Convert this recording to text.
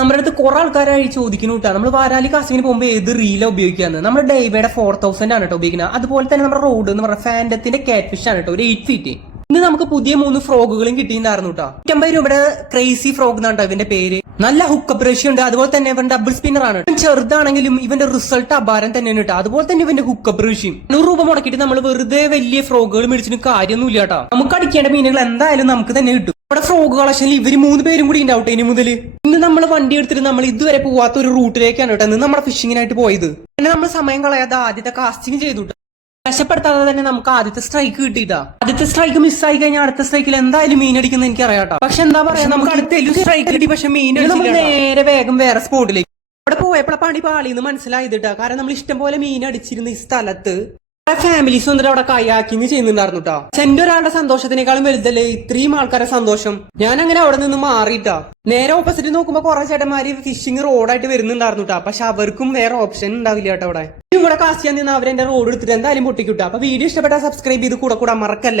നമ്മുടെ അടുത്ത് കുറെ ആൾക്കാരായി ചോദിക്കുന്നു കേട്ടോ, നമ്മൾ വാരാലി കാസിങ്ങിന് പോകുമ്പോൾ ഏത് റീല ഉപയോഗിക്കാന്ന്. നമ്മുടെ ഡേവയുടെ 4000 ആണ് കേട്ടോ ഉപയോഗിക്കുന്നത്. അതുപോലെ തന്നെ നമ്മുടെ റോഡ് എന്ന് പറഞ്ഞ ഫാൻഡത്തിന്റെ കാറ്റ് ഫിഷ് ആണ് കേട്ടോ, ഒരു 8 ഫീറ്റ്. ഇന്ന് നമുക്ക് പുതിയ 3 ഫ്രോഗുകളും കിട്ടിയിട്ടുണ്ടായിരുന്നു കേട്ടോ. 50 രൂപയുടെ ക്രേസി ഫ്രോഗ് എന്നാണ് ഇവന്റെ പേര്. നല്ല ഹുക്കപ്പ് റേഷ്യോ ഉണ്ട്. അതുപോലെ തന്നെ ഇവൻ ഡബിൾ സ്പിന്നർ ആണ്. ചെറുതാണെങ്കിലും ഇവന്റെ റിസൾട്ട് അപാരം തന്നെയാണ് കേട്ടോ. അതുപോലെ തന്നെ ഇവന്റെ ഹുക്കപ്പ് റേഷ്യം 100 രൂപ മുടക്കിയിട്ട് നമ്മൾ വെറുതെ വലിയ ഫ്രോഗുകൾ മേടിച്ചിട്ട് കാര്യമൊന്നുമില്ല കേട്ടോ. നമുക്ക് അടിക്കേണ്ട മീനുകൾ എന്തായാലും നമുക്ക് തന്നെ കിട്ടും. നമ്മുടെ ഫ്രോഗ് കളക്ഷനിൽ ഇവര് 3 പേരും കൂടി ഉണ്ടാവും ഇനി മുതൽ. ഇന്ന് നമ്മൾ വണ്ടി എടുത്തിട്ട് നമ്മൾ ഇതുവരെ പോവാത്ത ഒരു റൂട്ടിലേക്കാണ് കേട്ടോ ഇന്ന് നമ്മുടെ ഫിഷിങ്ങിനായിട്ട് പോയത്. പിന്നെ നമ്മൾ സമയം കളയാതെ ആദ്യത്തെ കാസ്റ്റിംഗ് ചെയ്തു. കഷ്ടപ്പെടുത്താതെ തന്നെ നമുക്ക് ആദ്യത്തെ സ്ട്രൈക്ക് കിട്ടിയിട്ടാ. ആദ്യത്തെ സ്ട്രൈക്ക് മിസ്സായി കഴിഞ്ഞാൽ അടുത്ത സ്ട്രൈക്കിൽ എന്തായാലും മീൻ അടിക്കുന്ന എനിക്ക് അറിയാട്ടോ. പക്ഷെ എന്താ പറയാ, നമുക്ക് അടുത്ത സ്ട്രൈക്ക് കിട്ടി, പക്ഷെ മീൻ നേരെ വേഗം വേറെ സ്പോട്ടിലേക്ക് അവിടെ പോയപ്പോഴെ പണി പാളിന്ന് മനസ്സിലായതിട്ടാ. കാരണം നമ്മൾ ഇഷ്ടം പോലെ മീൻ അടിച്ചിരുന്ന ഈ സ്ഥലത്ത് ഫാമിലീസ് വന്നിട്ട് അവിടെ കയാക്കിങ് ചെയ്യുന്നുണ്ടായിരുന്നു കേട്ടോ. എന്റെ ഒരാളുടെ സന്തോഷത്തിനേക്കാളും വലുതല്ലേ ഇത്രയും ആൾക്കാരെ സന്തോഷം. ഞാൻ അങ്ങനെ അവിടെ നിന്ന് മാറിയിട്ടാ. നേരെ ഓപ്പോസിറ്റ് നോക്കുമ്പോ കുറെ ചേട്ടന്മാര് ഫിഷിംഗ് റോഡായിട്ട് വരുന്നുണ്ടായിരുന്നു കേട്ടോ. പക്ഷെ അവർക്കും വേറെ ഓപ്ഷൻ ഉണ്ടാവില്ല കേട്ടോ. അവിടെ കാസ്റ്റ് ചെയ്യാൻ നിന്ന് അവരെന്റെ റോഡ് എടുത്തിട്ട് എന്തായാലും പൊട്ടിക്കൂട്ടാ. അപ്പൊ വീഡിയോ ഇഷ്ടപ്പെട്ടാൽ സബ്സ്ക്രൈബ് ചെയ്ത് കൂടെ മറക്കല്ലേ.